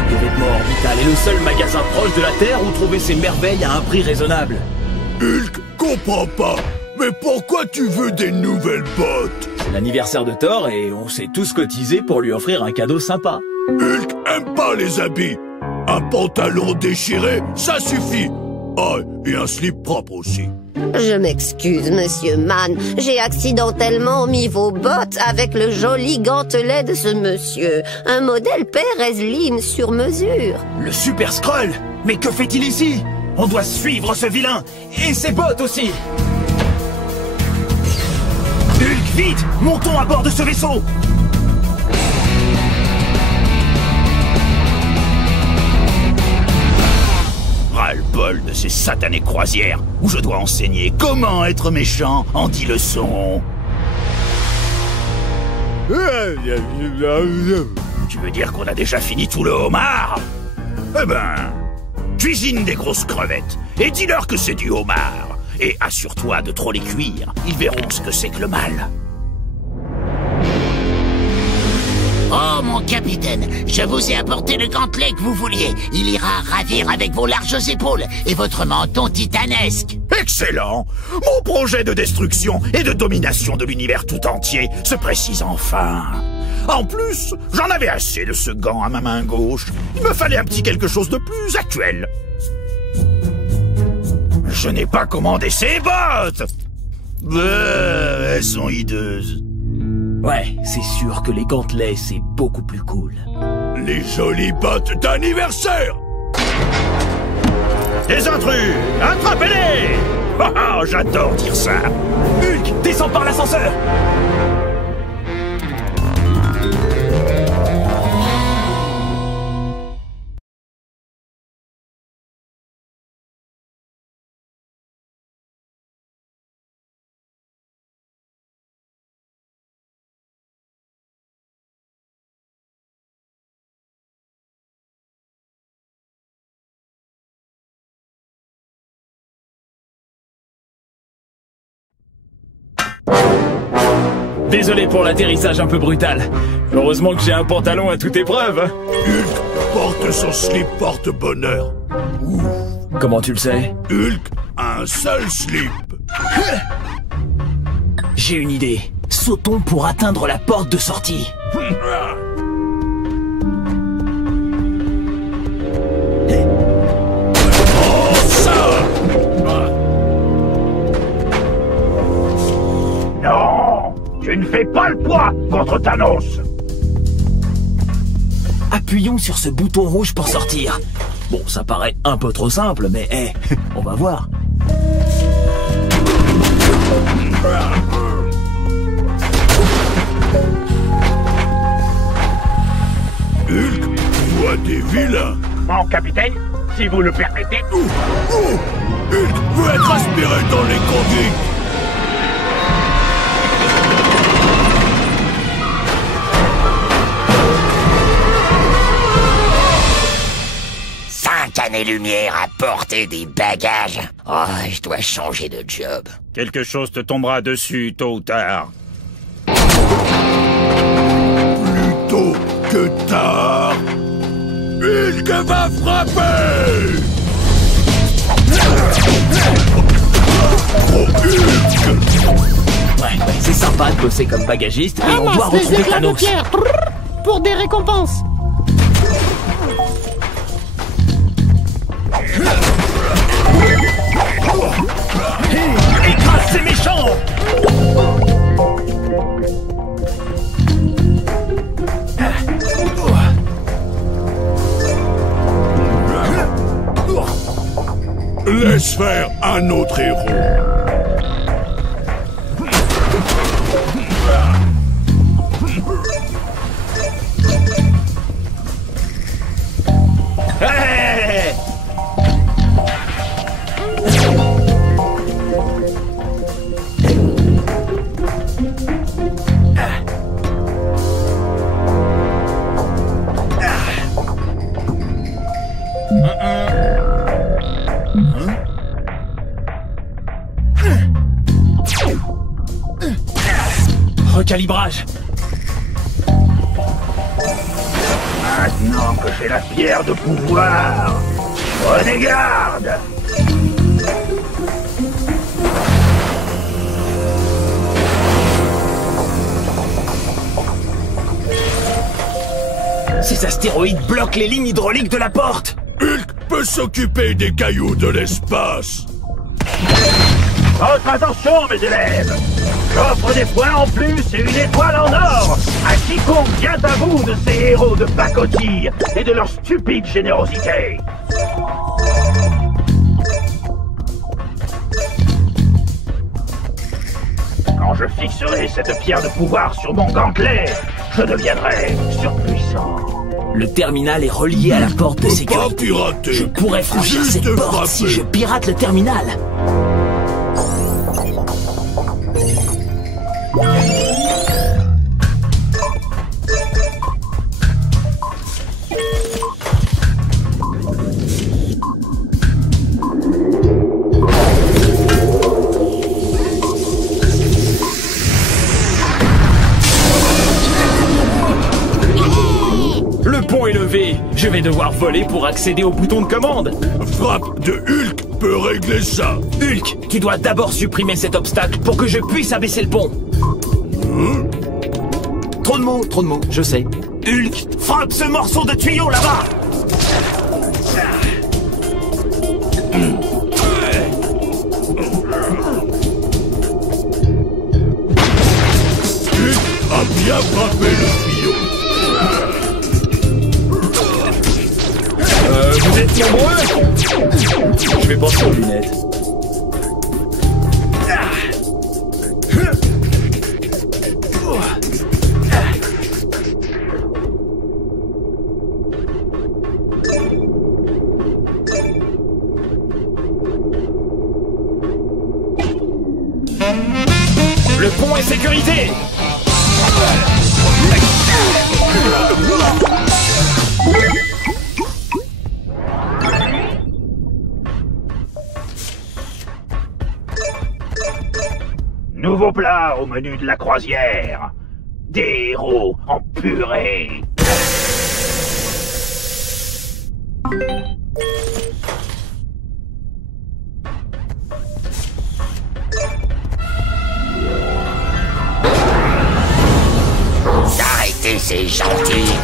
stock de vêtements orbital est le seul magasin proche de la Terre où trouver ces merveilles à un prix raisonnable. Hulk, comprends pas. Mais pourquoi tu veux des nouvelles bottes? C'est l'anniversaire de Thor et on s'est tous cotisés pour lui offrir un cadeau sympa. Hulk aime pas les habits. Un pantalon déchiré, ça suffit. Ah, et un slip propre aussi. Je m'excuse, monsieur Mann. J'ai accidentellement mis vos bottes avec le joli gantelet de ce monsieur. Un modèle Perez Lim sur mesure. Le Super Skrull! Mais que fait-il ici? On doit suivre ce vilain! Et ses bottes aussi! Hulk, vite! Montons à bord de ce vaisseau! Ras-le-bol de ces satanées croisières où je dois enseigner comment être méchant en 10 leçons. Tu veux dire qu'on a déjà fini tout le homard? Eh ben, cuisine des grosses crevettes et dis-leur que c'est du homard. Et assure-toi de trop les cuire, ils verront ce que c'est que le mal. Oh, mon capitaine, je vous ai apporté le gantelet que vous vouliez. Il ira ravir avec vos larges épaules et votre menton titanesque. Excellent! Mon projet de destruction et de domination de l'univers tout entier se précise enfin. En plus, j'en avais assez de ce gant à ma main gauche. Il me fallait un petit quelque chose de plus actuel. Je n'ai pas commandé ces bottes! Elles sont hideuses. Ouais, c'est sûr que les gantelets, c'est beaucoup plus cool. Les jolies bottes d'anniversaire! Des intrus! Attrapez-les! Oh, j'adore dire ça! Hulk, descends par l'ascenseur! Désolé pour l'atterrissage un peu brutal. Heureusement que j'ai un pantalon à toute épreuve. Hulk porte son slip porte-bonheur. Ouf. Comment tu le sais? Hulk a un seul slip. J'ai une idée. Sautons pour atteindre la porte de sortie. Oh, ça! Non! Tu ne fais pas le poids contre Thanos! Appuyons sur ce bouton rouge pour sortir. Bon, ça paraît un peu trop simple, mais on va voir. Hulk voit des vilains. Mon capitaine, si vous le permettez. Hulk veut être aspiré dans les conduits. Années-lumière à porter des bagages. Oh, je dois changer de job. Quelque chose te tombera dessus, tôt ou tard. Plus tôt que tard. Hulk va frapper. Oh, Hulk. Ouais, c'est sympa de bosser comme bagagiste et on doit retrouver Thanos. Pour des récompenses. Écrase ces méchants! Laisse faire un autre héros. Hey! Recalibrage. Maintenant que j'ai la pierre de pouvoir, prenez garde! Ces astéroïdes bloquent les lignes hydrauliques de la porte. Hulk peut s'occuper des cailloux de l'espace. Votre attention, mes élèves! J'offre des points en plus et une étoile en or à quiconque vient à bout de ces héros de pacotille et de leur stupide générosité. Quand je fixerai cette pierre de pouvoir sur mon gantelet, je deviendrai surpuissant. Le terminal est relié à la porte de sécurité. Pirater. Je pourrais franchir Juste cette porte frapper. si je pirate le terminal. Le pont est levé. Je vais devoir voler pour accéder au bouton de commande. Frappe de Hulk peut régler ça. Hulk, tu dois d'abord supprimer cet obstacle pour que je puisse abaisser le pont. Trop de mots, je sais. Hulk, frappe ce morceau de tuyau là-bas. Hulk a bien frappé le tuyau. Vous êtes nombreux? Je vais penser aux lunettes. Le pont est sécurisé. Nouveau plat au menu de la croisière. Des héros en purée. Arrêtez, c'est gentil.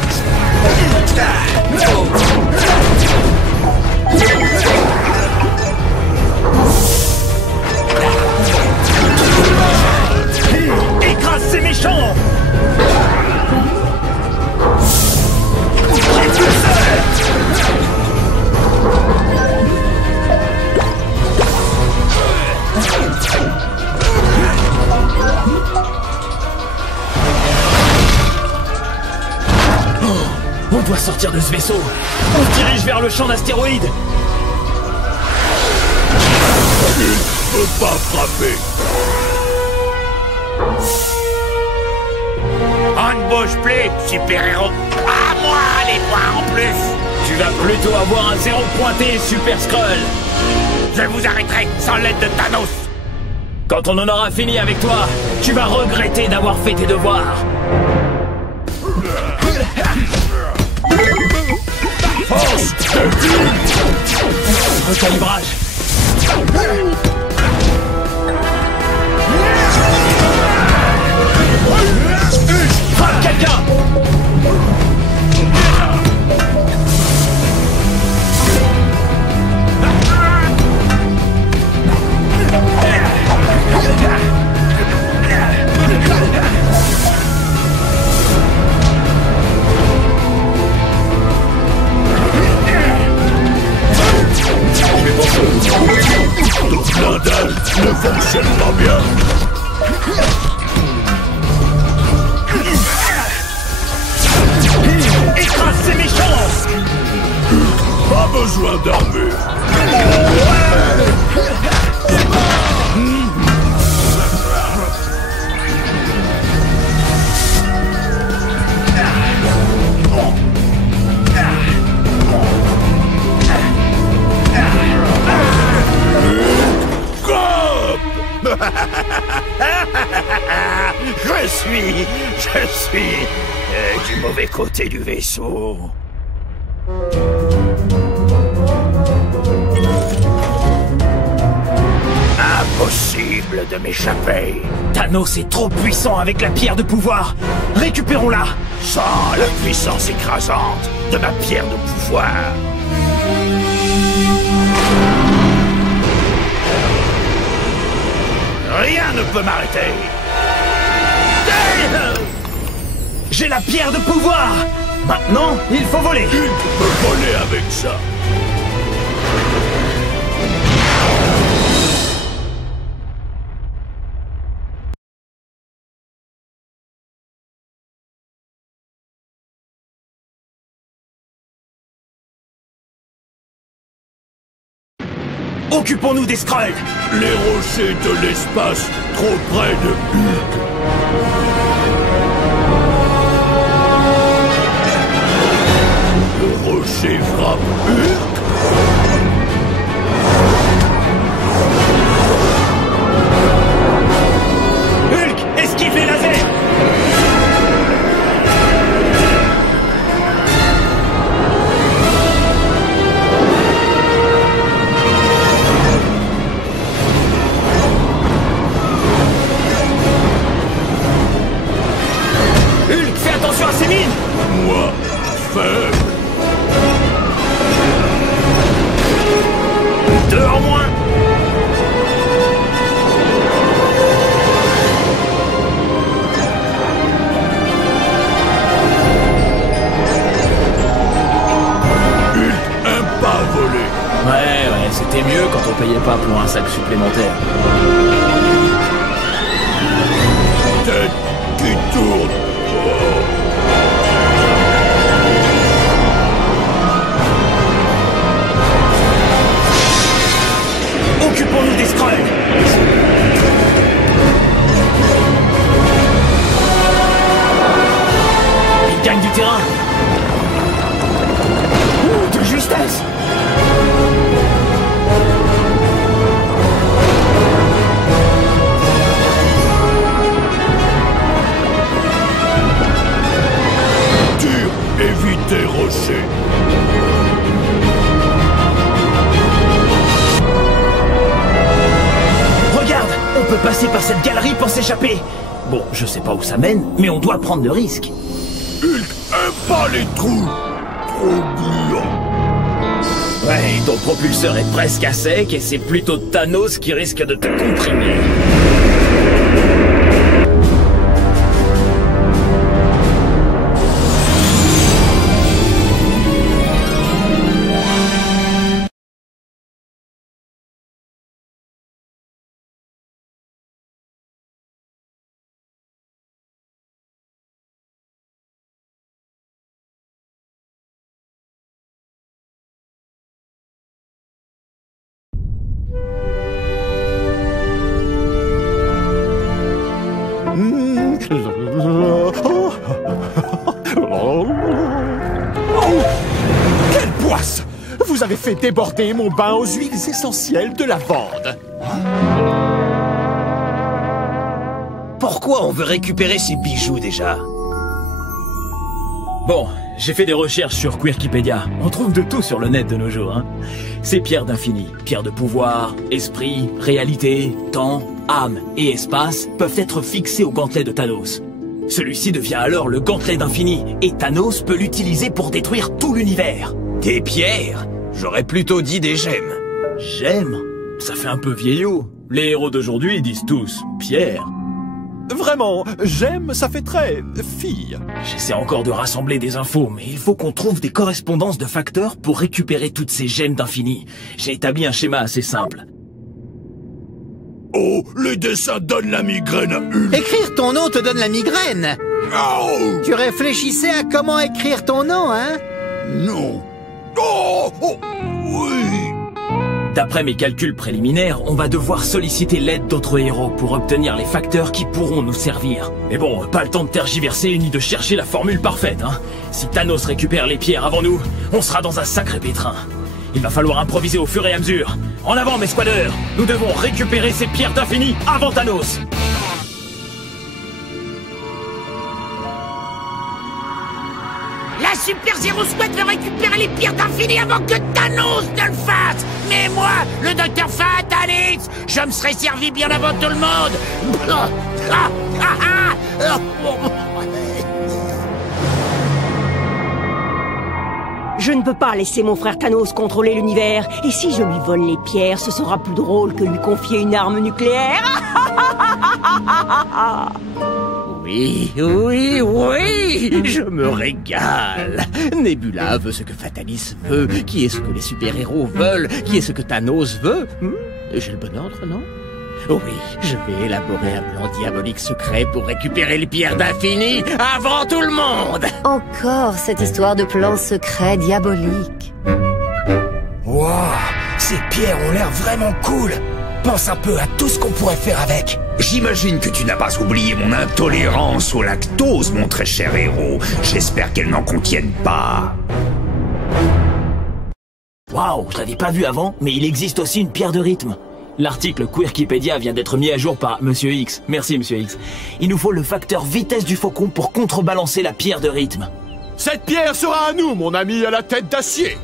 Écrase ces méchants. On doit sortir de ce vaisseau. On se dirige vers le champ d'astéroïdes. Hulk peut pas frapper. On ne bouge plus, super-héros. À moi les points en plus. Tu vas plutôt avoir un zéro pointé, Super Skrull. Je vous arrêterai sans l'aide de Thanos. Quand on en aura fini avec toi, tu vas regretter d'avoir fait tes devoirs. Force de Hulk. Recalibrage. Frappe quelqu'un. Ton blindage ne fonctionne pas bien. Écrase ces méchants. Pas besoin d'armure. Je suis du mauvais côté du vaisseau. Impossible de m'échapper. Thanos est trop puissant avec la pierre de pouvoir. Récupérons-la. Sans la puissance écrasante de ma pierre de pouvoir. Rien ne peut m'arrêter. J'ai la pierre de pouvoir. Maintenant, il faut voler. Hulk peut voler avec ça. Occupons-nous des Skrulls. Les rochers de l'espace, trop près de Hulk. Le rocher frappe Hulk. Hulk, esquive les lasers. Hulk, fais attention à ces mines. Moi, faible. 2 en moins. Hulk, un pas volé. Ouais, c'était mieux quand on payait pas pour un sac supplémentaire. Tête qui tourne. Occupons-nous des Skrulls. Il gagne du terrain. Ouh, de justesse. Tire, évitez rocher. Regarde, on peut passer par cette galerie pour s'échapper. Bon, je sais pas où ça mène, mais on doit prendre le risque. Hulk aime pas les trous. Trop gluants. Ouais, ton propulseur est presque à sec et c'est plutôt Thanos qui risque de te comprimer. Quelle poisse! Vous avez fait déborder mon bain aux huiles essentielles de lavande. Pourquoi on veut récupérer ces bijoux déjà? Bon, j'ai fait des recherches sur Quirkipédia. On trouve de tout sur le net de nos jours, hein. Ces pierres d'infini, pierres de pouvoir, esprit, réalité, temps, âme et espace peuvent être fixées au gantelet de Thanos. Celui-ci devient alors le gantelet d'infini, et Thanos peut l'utiliser pour détruire tout l'univers. Des pierres? J'aurais plutôt dit des gemmes. Gemmes? Ça fait un peu vieillot. Les héros d'aujourd'hui disent tous pierre. Vraiment, j'aime, ça fait très fille. J'essaie encore de rassembler des infos, mais il faut qu'on trouve des correspondances de facteurs pour récupérer toutes ces gemmes d'infini. J'ai établi un schéma assez simple. Oh, les dessins donnent la migraine à Hulk. Écrire ton nom te donne la migraine. Oh, Tu réfléchissais à comment écrire ton nom, hein? non. Oh, oh, oui. D'après mes calculs préliminaires, on va devoir solliciter l'aide d'autres héros pour obtenir les facteurs qui pourront nous servir. Mais bon, pas le temps de tergiverser ni de chercher la formule parfaite, hein. Si Thanos récupère les pierres avant nous, on sera dans un sacré pétrin. Il va falloir improviser au fur et à mesure. En avant, mes squadeurs! Nous devons récupérer ces pierres d'infini avant Thanos! La Super Zero Docteur Ousquat veut récupérer les pierres d'infini avant que Thanos ne le fasse. Mais moi, le Docteur Fatalis, je me serais servi bien avant tout le monde. Je ne peux pas laisser mon frère Thanos contrôler l'univers. Et si je lui vole les pierres, ce sera plus drôle que lui confier une arme nucléaire. Oui, oui, oui, je me régale. Nebula veut ce que Fatalis veut, qui est ce que les super-héros veulent, qui est ce que Thanos veut. J'ai le bon ordre, non? Oui, je vais élaborer un plan diabolique secret pour récupérer les pierres d'infini avant tout le monde. Encore cette histoire de plan secret diabolique. Wow, ces pierres ont l'air vraiment cool. Pense un peu à tout ce qu'on pourrait faire avec. J'imagine que tu n'as pas oublié mon intolérance au lactose, mon très cher héros. J'espère qu'elles n'en contiennent pas. Waouh, je l'avais pas vu avant, mais il existe aussi une pierre de rythme. L'article Quirkipédia vient d'être mis à jour par Monsieur X. Merci, Monsieur X. Il nous faut le facteur vitesse du faucon pour contrebalancer la pierre de rythme. Cette pierre sera à nous, mon ami à la tête d'acier.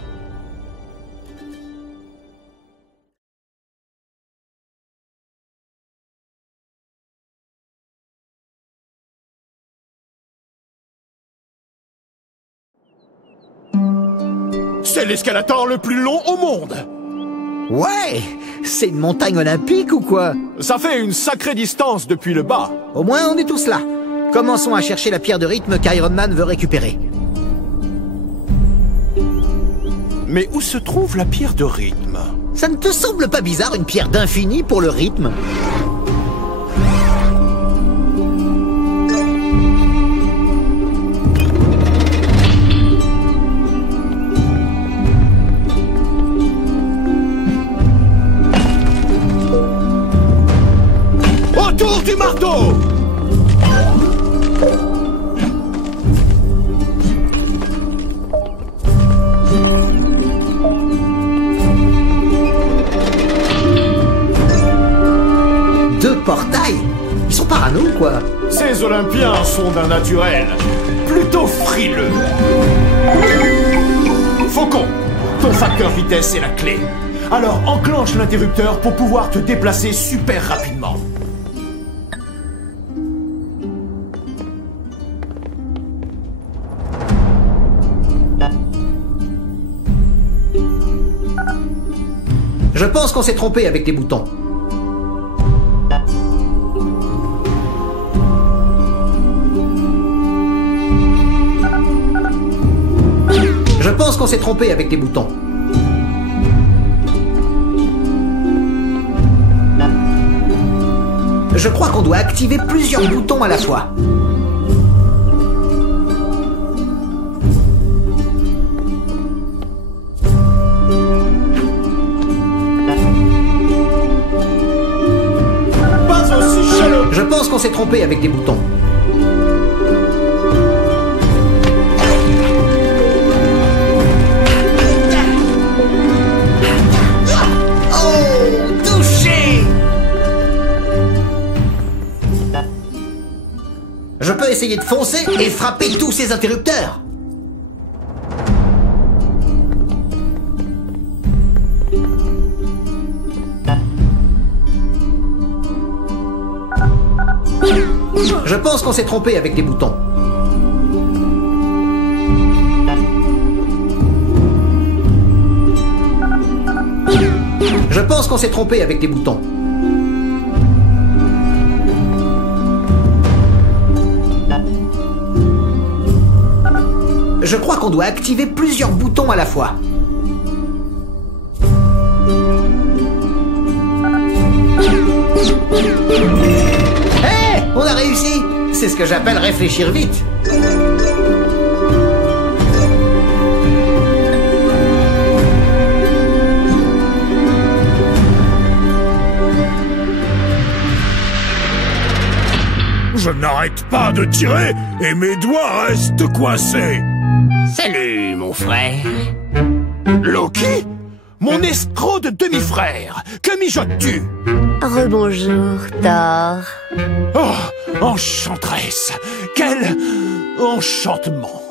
C'est l'escalator le plus long au monde. Ouais, c'est une montagne olympique ou quoi? Ça fait une sacrée distance depuis le bas. Au moins, on est tous là. Commençons à chercher la pierre de rythme qu'Iron Man veut récupérer. Mais où se trouve la pierre de rythme? Ça ne te semble pas bizarre, une pierre d'infini pour le rythme? Autour du marteau! Deux portails? Ils sont parano ou quoi? Ces Olympiens sont d'un naturel plutôt frileux. Faucon, ton facteur vitesse est la clé. Alors enclenche l'interrupteur pour pouvoir te déplacer super rapidement. Je pense qu'on s'est trompé avec les boutons. Je pense qu'on s'est trompé avec les boutons. Je crois qu'on doit activer plusieurs boutons à la fois. Je pense qu'on s'est trompé avec les boutons. Oh, touché! Je peux essayer de foncer et frapper tous ces interrupteurs. Je pense qu'on s'est trompé avec les boutons. Je pense qu'on s'est trompé avec les boutons. Je crois qu'on doit activer plusieurs boutons à la fois. Hé, on a réussi! C'est ce que j'appelle réfléchir vite. Je n'arrête pas de tirer et mes doigts restent coincés. Salut, mon frère. Loki? Mon escroc de demi-frère! Que mijotes-tu? Rebonjour, Thor. Oh, enchanteresse! Quel enchantement!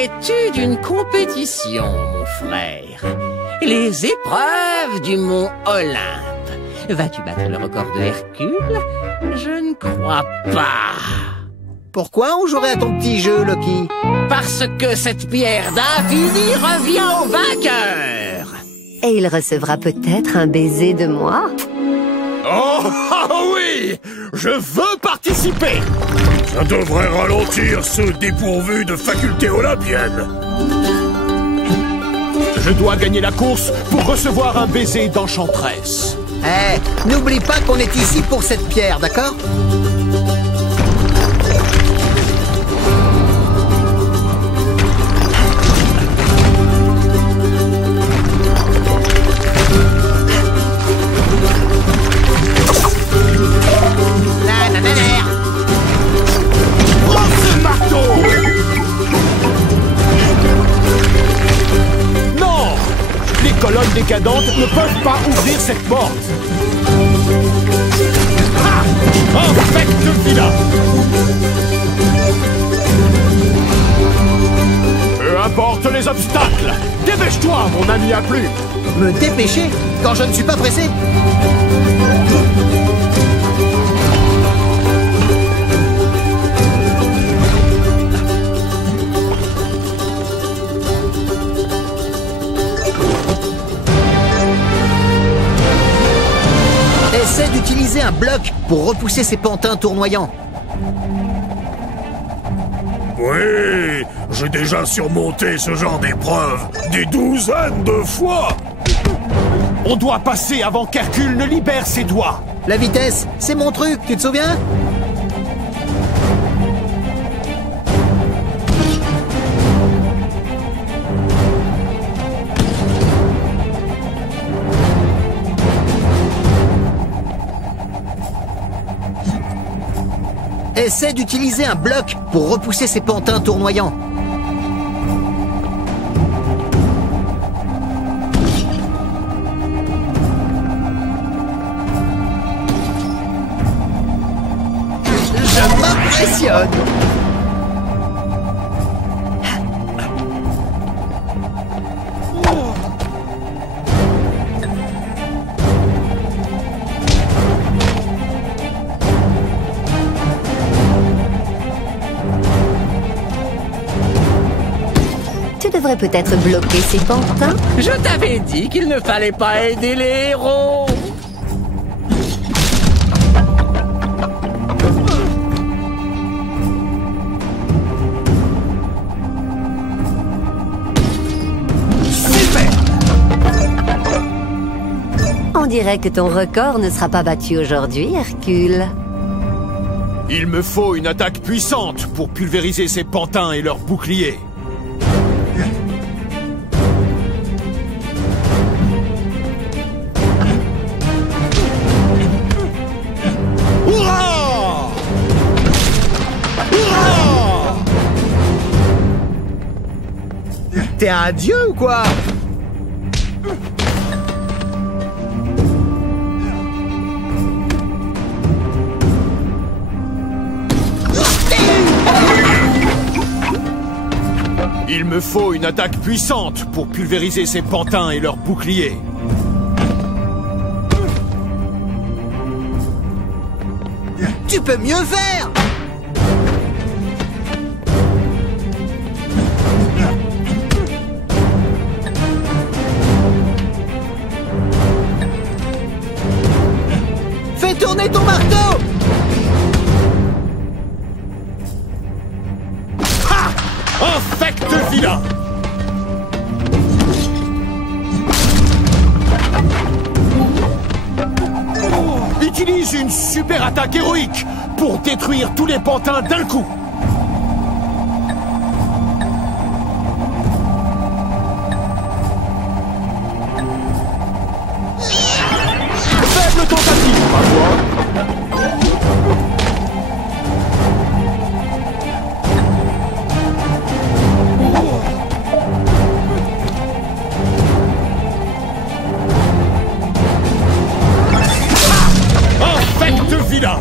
rêverais-tu d'une compétition, mon frère? Les épreuves du mont Olympe. Vas-tu battre le record de Hercule? Je ne crois pas. Pourquoi on jouerait à ton petit jeu, Loki? Parce que cette pierre d'infini revient au vainqueur. Et il recevra peut-être un baiser de moi? Oh, oui! Je veux participer! Ça devrait ralentir ceux dépourvus de facultés olympiennes. Je dois gagner la course pour recevoir un baiser d'enchanteresse. Eh, n'oublie pas qu'on est ici pour cette pierre, d'accord? Colonnes décadentes ne peuvent pas ouvrir cette porte. Ah! Infecte-Villa! Peu importe les obstacles, dépêche-toi, mon ami à plus. Me dépêcher quand je ne suis pas pressé? Essaie d'utiliser un bloc pour repousser ces pantins tournoyants. Oui, j'ai déjà surmonté ce genre d'épreuve des douzaines de fois. On doit passer avant qu'Hercule ne libère ses doigts. La vitesse, c'est mon truc, tu te souviens? Essaie d'utiliser un bloc pour repousser ces pantins tournoyants. Je m'impressionne! Tu devrais peut-être bloquer ces pantins. Je t'avais dit qu'il ne fallait pas aider les héros. Super! On dirait que ton record ne sera pas battu aujourd'hui, Hercule. Il me faut une attaque puissante pour pulvériser ces pantins et leurs boucliers. T'es un dieu ou quoi? Il me faut une attaque puissante pour pulvériser ces pantins et leurs boucliers. Tu peux mieux faire! Fais tourner ton marteau! Ha! Infecte-Villa! Utilise une super attaque héroïque pour détruire tous les pantins d'un coup. Faible tentative, ma foi. Infecte-Villa!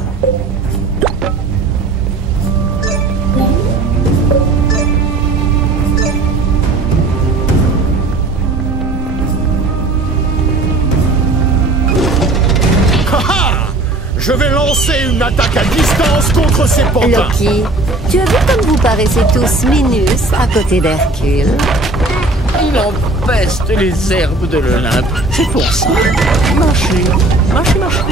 Je vais lancer une attaque à distance contre ces pantins. Loki, tu as vu comme vous paraissez tous minus à côté d'Hercule? Il empeste les herbes de l'Olympe. C'est pour ça. Marchez, marchez, marchez.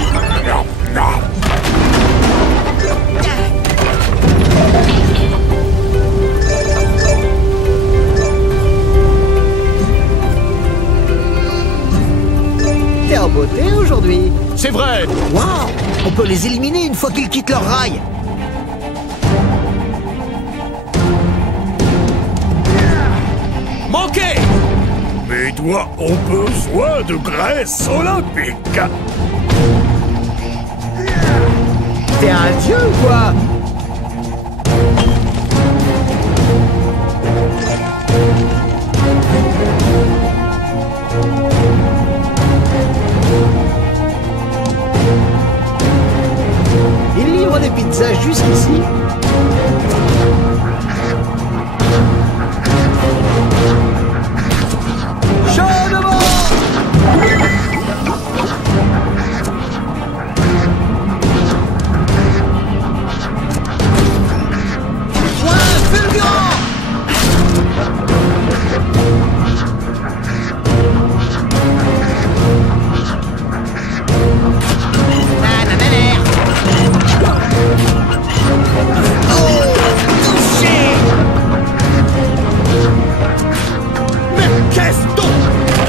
T'es en beauté aujourd'hui. C'est vrai. Waouh, on peut les éliminer une fois qu'ils quittent leur rail. Manqué. Mes doigts ont besoin de graisse olympique. T'es un dieu ou quoi? Il livre des pizzas jusqu'ici. Chaud devant! Point fulgurant!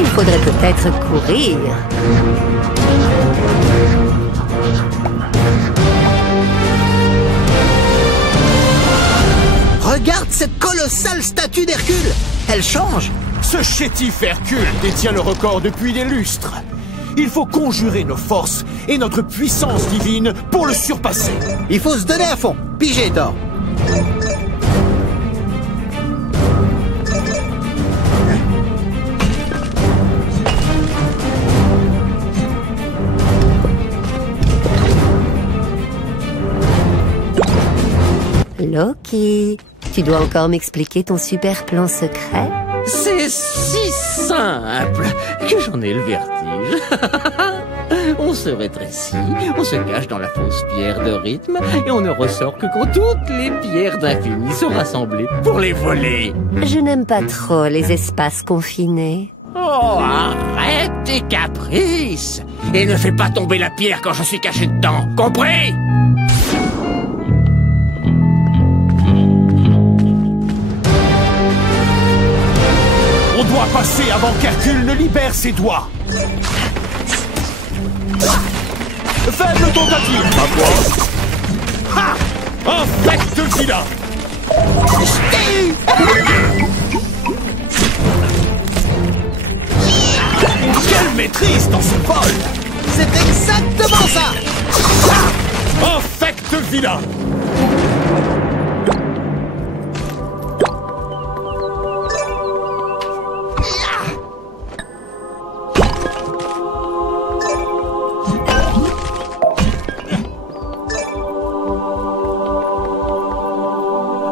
Il faudrait peut-être courir. Regarde cette colossale statue d'Hercule. Elle change. Ce chétif Hercule détient le record depuis des lustres. Il faut conjurer nos forces et notre puissance divine pour le surpasser. Il faut se donner à fond. Pigé, Thor. Loki, tu dois encore m'expliquer ton super plan secret? C'est si simple que j'en ai le vertige. On se rétrécit, on se cache dans la fausse pierre de rythme et on ne ressort que quand toutes les pierres d'infini sont rassemblées pour les voler. Je n'aime pas trop les espaces confinés. Oh, arrête tes caprices et ne fais pas tomber la pierre quand je suis caché dedans, compris? On doit passer avant qu'Hercule ne libère ses doigts. Faible tentative, ma foi. Ha! Infecte Villa. Quelle maîtrise dans ce bol! C'est exactement ça! Infecte Villa.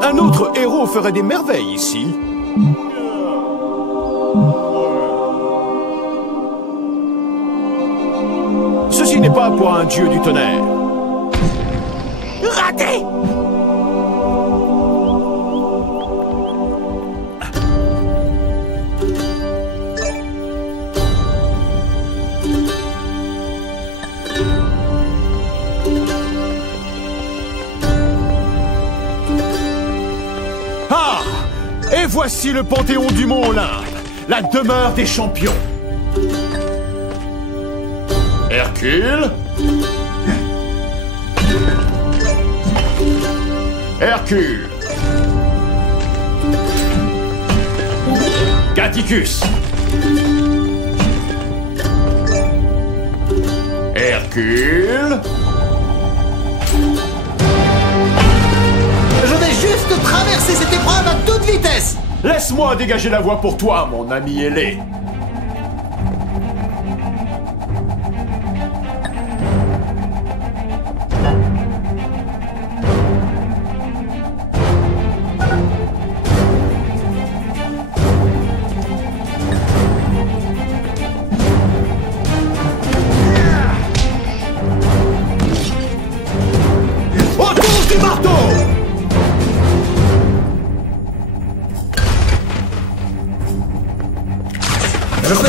Un autre héros ferait des merveilles ici. Ceci n'est pas pour un dieu du tonnerre. Raté! Ah! Et voici le Panthéon du Mont Olympe, la demeure des champions. Hercule. Hercule. Gaticus. Hercule. Je vais juste traverser cette épreuve à toute vitesse. Laisse-moi dégager la voie pour toi, mon ami ailé.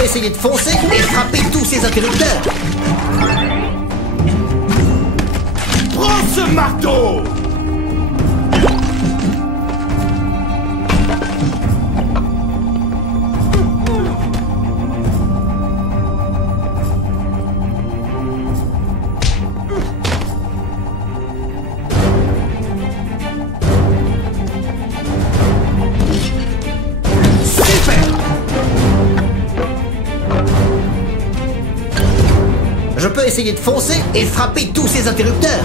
essayer de foncer et frapper tous ces interrupteurs. Prends ce marteau! Je peux essayer de foncer et frapper tous ces interrupteurs.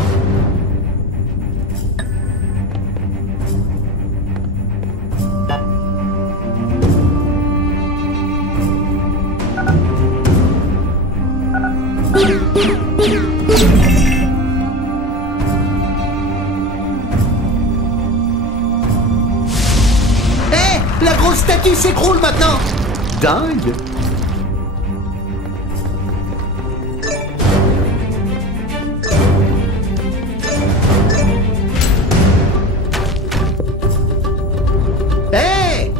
Hé, la grosse statue s'écroule maintenant. Dingue.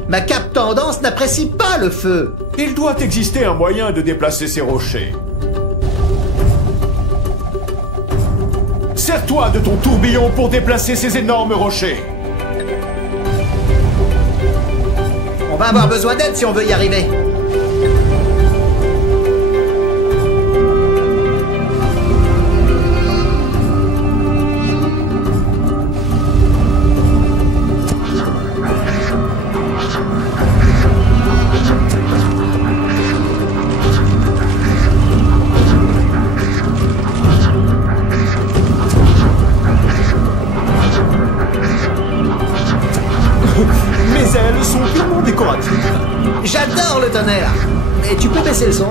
Ma cape tendance n'apprécie pas le feu. Il doit exister un moyen de déplacer ces rochers. Sers-toi de ton tourbillon pour déplacer ces énormes rochers. On va avoir besoin d'aide si on veut y arriver. Mes ailes sont purement décoratives. J'adore le tonnerre. Mais tu peux baisser le son?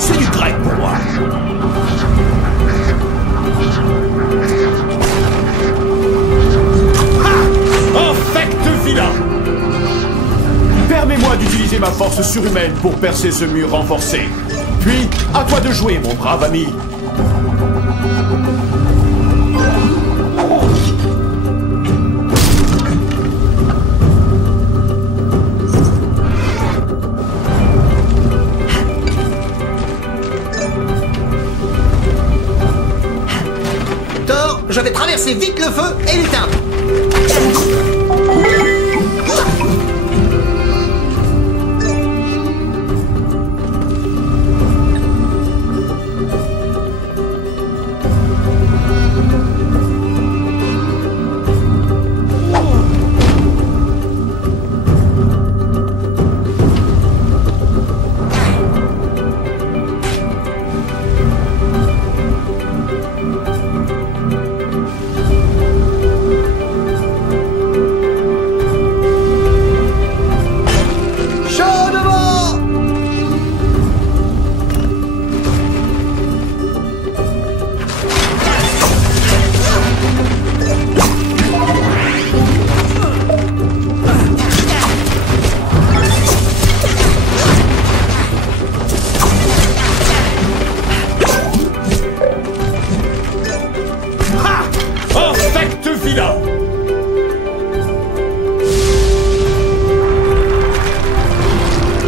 C'est du grec pour moi. Infect vilain! Permets-moi d'utiliser ma force surhumaine pour percer ce mur renforcé. Puis, à toi de jouer, mon brave ami. Thor, je vais traverser vite le feu et l'éteindre.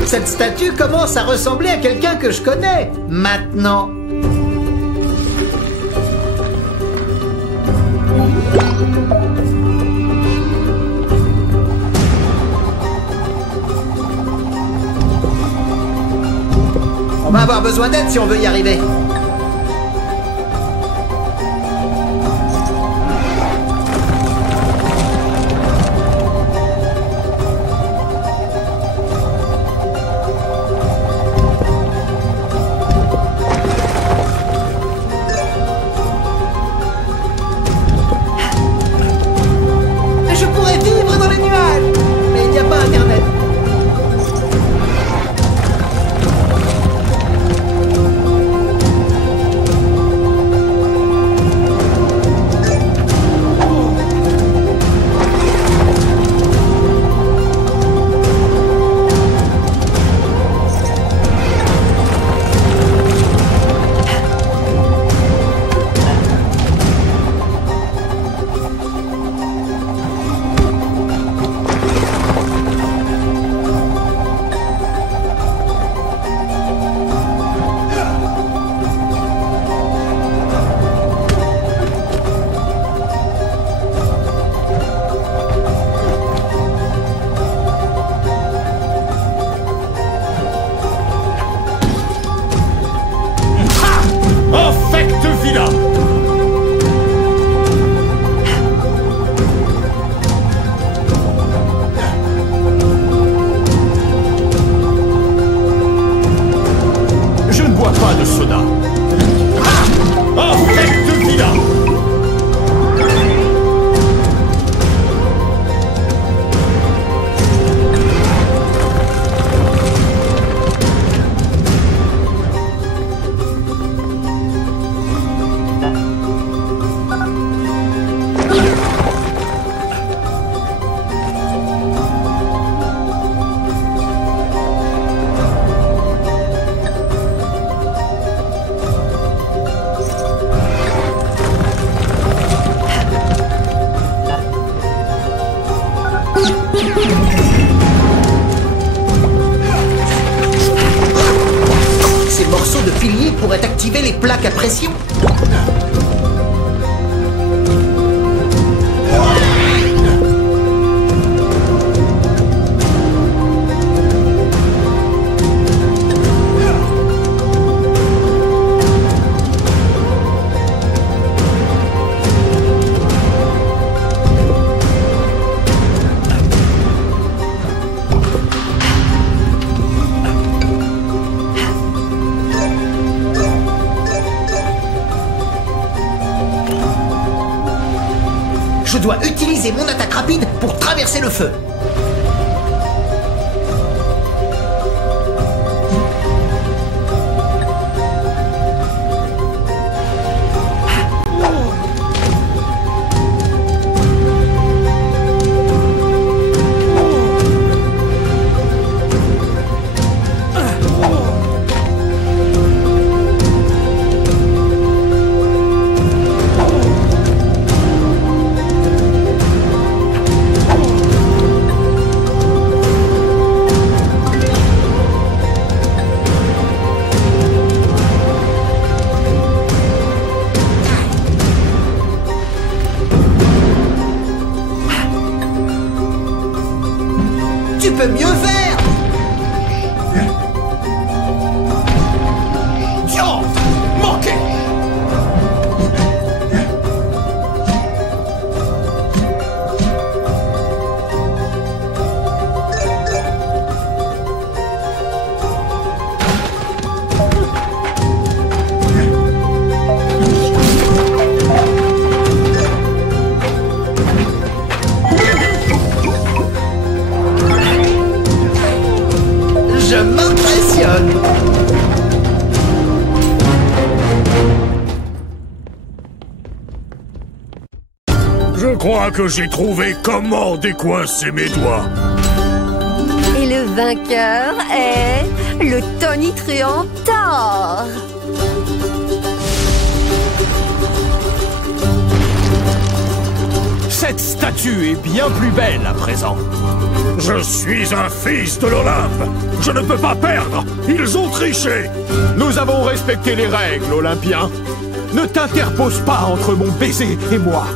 Cette statue commence à ressembler à quelqu'un que je connais. Maintenant. On va avoir besoin d'aide si on veut y arriver. Je pourrais vivre dans les nuages, mais il n'y a pas Internet. Ces morceaux de piliers pourraient activer les plaques à pression. Je dois utiliser mon attaque rapide pour traverser le feu. Tu peux mieux faire. Tiens, manqué. Je m'impressionne. Je crois que j'ai trouvé comment décoincer mes doigts. Et le vainqueur est le tonitruant Thor. Cette statue est bien plus belle à présent. Je suis un fils de l'Olympe. Je ne peux pas perdre. Ils ont triché. Nous avons respecté les règles, Olympien. Ne t'interpose pas entre mon baiser et moi.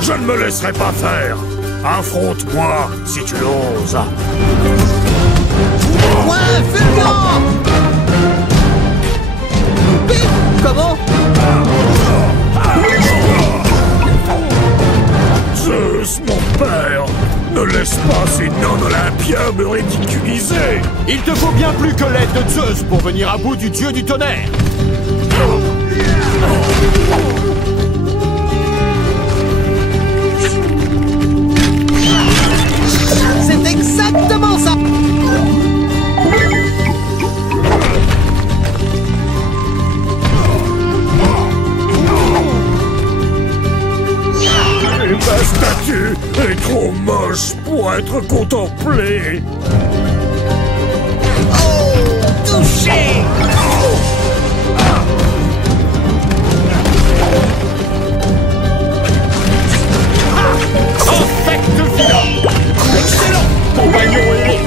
Je ne me laisserai pas faire. Affronte-moi si tu l'oses. Point fulgurant. Bip. Comment? Zeus, mon père, ne laisse pas ces non-olympiens me ridiculiser. Il te faut bien plus que l'aide de Zeus pour venir à bout du dieu du tonnerre. C'est exactement ça. Et ma statue est trop moche pour être contemplée. Oh, touché. Infect vilain. Excellent, compagnon ailé.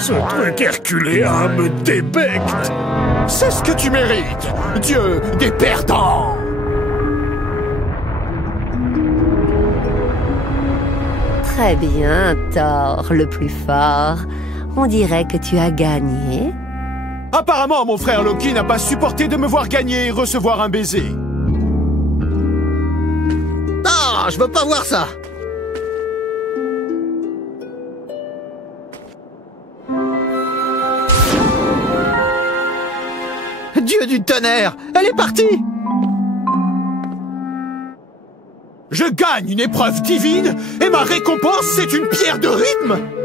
Ce truc herculéen me débecte. C'est ce que tu mérites, dieu des perdants. Très bien, Thor, le plus fort. On dirait que tu as gagné. Apparemment, mon frère Loki n'a pas supporté de me voir gagner et recevoir un baiser. Ah, je veux pas voir ça. Dieu du tonnerre, elle est partie. Je gagne une épreuve divine et ma récompense, c'est une pierre de rythme.